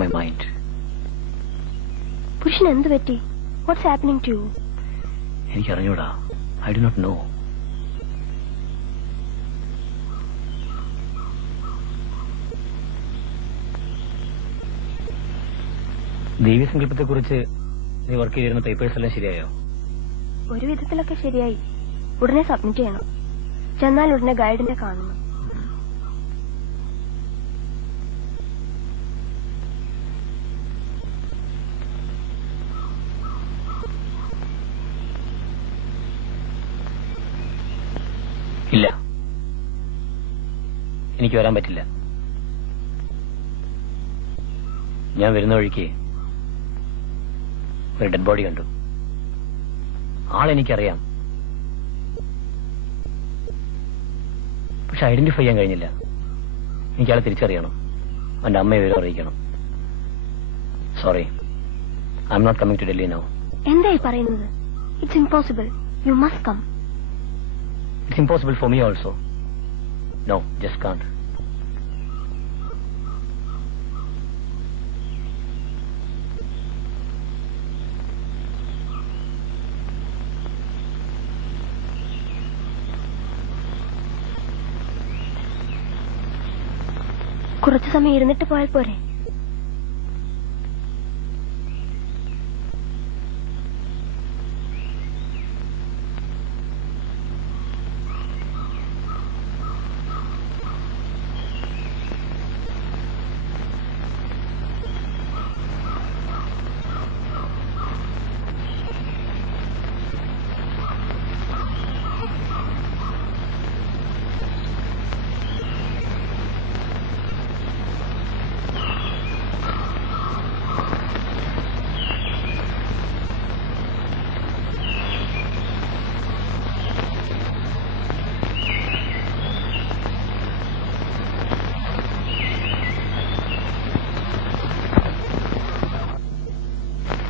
my mind. പുരുഷൻ എന്ത് പറ്റി? What's happening to you? എനിക്കറിഞ്ഞൂടാ. I do not know. ദേവീസങ്കല്പത്തെക്കുറിച്ച് നീ വർക്ക് ചെയ്തിരുന്ന പേപ്പേഴ്സ് എല്ലാം ശരിയായോ? ഒരു വിധത്തിലൊക്കെ ശരിയായി. ഉടനെ സബ്മിറ്റ് ചെയ്യണം. ചെന്നാൽ ഉടനെ ഗൈഡിനെ കാണണം. ഇല്ല, എനിക്ക് വരാൻ പറ്റില്ല. ഞാൻ വരുന്ന വഴിക്ക് ഒരു ഡെഡ് ബോഡി കണ്ടു. ആളെനിക്കറിയാം, പക്ഷെ ഐഡന്റിഫൈ ചെയ്യാൻ കഴിഞ്ഞില്ല. എനിക്കാളെ തിരിച്ചറിയണം. അവന്റെ അമ്മയെ വിവരം അറിയിക്കണം. Sorry, I am not coming to Delhi now. എന്തായി പറയുന്നത്? It's impossible. You must come. It's impossible for me also. No, just can't. കുറച്ചു സമയം ഇരുന്നിട്ട് പോയാൽ പോരെ?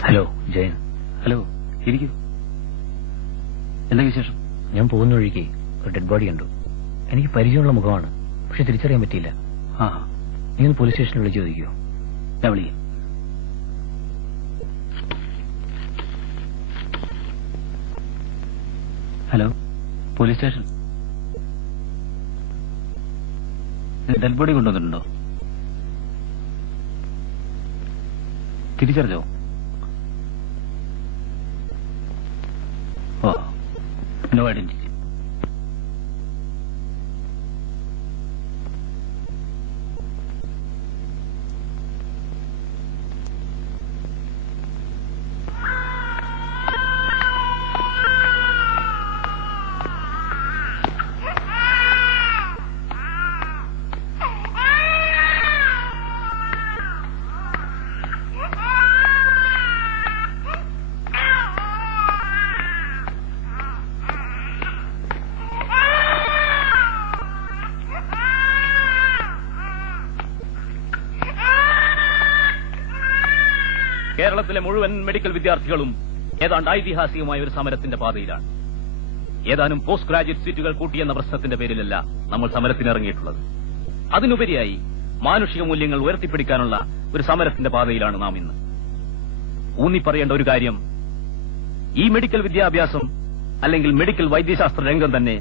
ഹലോ ജയൻ. ഹലോ, ഇരിക്കൂ. എന്താ വിശേഷം? ഞാൻ പോകുന്ന വഴിക്ക് ഒരു ഡെഡ് ബോഡി കണ്ടു. എനിക്ക് പരിചയമുള്ള മുഖമാണ്, പക്ഷെ തിരിച്ചറിയാൻ പറ്റിയില്ല. ആ, നീ ഒന്ന് പോലീസ് സ്റ്റേഷനിൽ വിളിച്ചു ചോദിക്കൂ. ഞാൻ വിളിക്കാം. Hello, police station. Dead body കൊണ്ടുവന്നിട്ടുണ്ടോ? തിരിച്ചറിഞ്ഞോ? Oh, no identity. കേരളത്തിലെ മുഴുവൻ മെഡിക്കൽ വിദ്യാർത്ഥികളും ഏതാണ്ട് ഐതിഹാസികമായ ഒരു സമരത്തിന്റെ പാതയിലാണ്. ഏതാനും പോസ്റ്റ് ഗ്രാജുവേറ്റ് സീറ്റുകൾ കൂട്ടിയെന്ന പ്രശ്നത്തിന്റെ പേരിലല്ല നമ്മൾ സമരത്തിനിറങ്ങിയിട്ടുള്ളത്. അതിനുപരിയായി മാനുഷിക മൂല്യങ്ങൾ ഉയർത്തിപ്പിടിക്കാനുള്ള ഒരു സമരത്തിന്റെ പാതയിലാണ് നാം ഇന്ന്. ഊന്നിപ്പറയേണ്ട ഒരു കാര്യം, ഈ മെഡിക്കൽ വിദ്യാഭ്യാസം അല്ലെങ്കിൽ മെഡിക്കൽ വൈദ്യശാസ്ത്ര രംഗം തന്നെ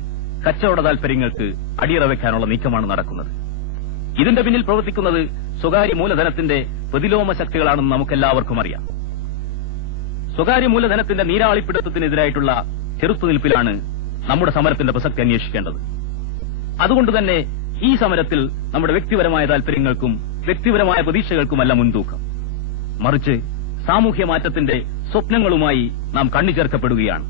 കച്ചവട താൽപര്യങ്ങൾക്ക് അടിയറ വെക്കാനുള്ള നീക്കമാണ് നടക്കുന്നത്. ഇതിന്റെ പിന്നിൽ പ്രവർത്തിക്കുന്നത് സ്വകാര്യ മൂലധനത്തിന്റെ പ്രതിലോമ ശക്തികളാണെന്ന് നമുക്കെല്ലാവർക്കും അറിയാം. സ്വകാര്യ മൂലധനത്തിന്റെ നീരാളിപ്പിടുത്തത്തിനെതിരായിട്ടുള്ള ചെറുത്തുനിൽപ്പിലാണ് നമ്മുടെ സമരത്തിന്റെ പ്രസക്തി അന്വേഷിക്കേണ്ടത്. അതുകൊണ്ട് തന്നെ ഈ സമരത്തിൽ നമ്മുടെ വ്യക്തിപരമായ താൽപര്യങ്ങൾക്കും വ്യക്തിപരമായ പ്രതീക്ഷകൾക്കുമല്ല മുൻതൂക്കം. മറിച്ച് സാമൂഹ്യ മാറ്റത്തിന്റെ സ്വപ്നങ്ങളുമായി നാം കണ്ണിച്ചേർക്കപ്പെടുകയാണ്.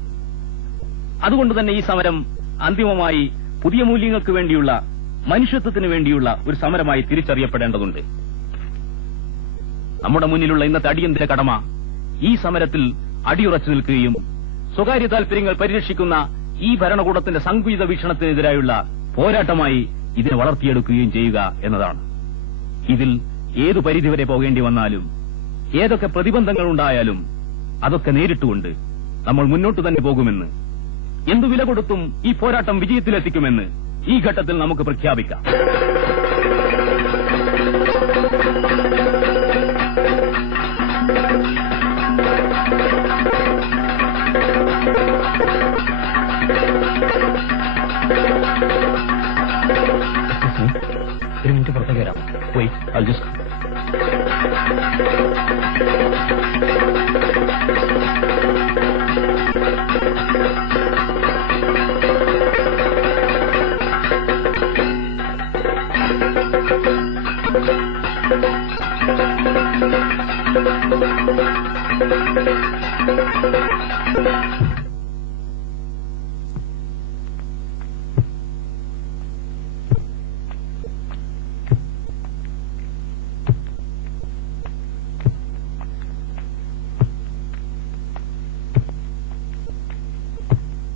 അതുകൊണ്ട് തന്നെ ഈ സമരം അന്തിമമായി പുതിയ മൂല്യങ്ങൾക്ക് വേണ്ടിയുള്ള, മനുഷ്യത്വത്തിന് വേണ്ടിയുള്ള ഒരു സമരമായി തിരിച്ചറിയപ്പെടേണ്ടതുണ്ട്. നമ്മുടെ മുന്നിലുള്ള ഇന്നത്തെ അടിയന്തര കടമ ഈ സമരത്തിൽ അടിയുറച്ചു നിൽക്കുകയും സ്വകാര്യ താൽപര്യങ്ങൾ പരിരക്ഷിക്കുന്ന ഈ ഭരണകൂടത്തിന്റെ സങ്കുചിത വീക്ഷണത്തിനെതിരായുള്ള പോരാട്ടമായി ഇതിനെ വളർത്തിയെടുക്കുകയും ചെയ്യുക എന്നതാണ്. ഇതിൽ ഏതു പരിധിവരെ പോകേണ്ടി വന്നാലും, ഏതൊക്കെ പ്രതിബന്ധങ്ങൾ ഉണ്ടായാലും അതൊക്കെ നേരിട്ടുകൊണ്ട് നമ്മൾ മുന്നോട്ട് തന്നെ പോകുമെന്ന്, എന്തു വില കൊടുത്തും ഈ പോരാട്ടം വിജയത്തിലെത്തിക്കുമെന്ന് ഈ ഘട്ടത്തിൽ നമുക്ക് പ്രഖ്യാപിക്കാം. വരാം. Wait I just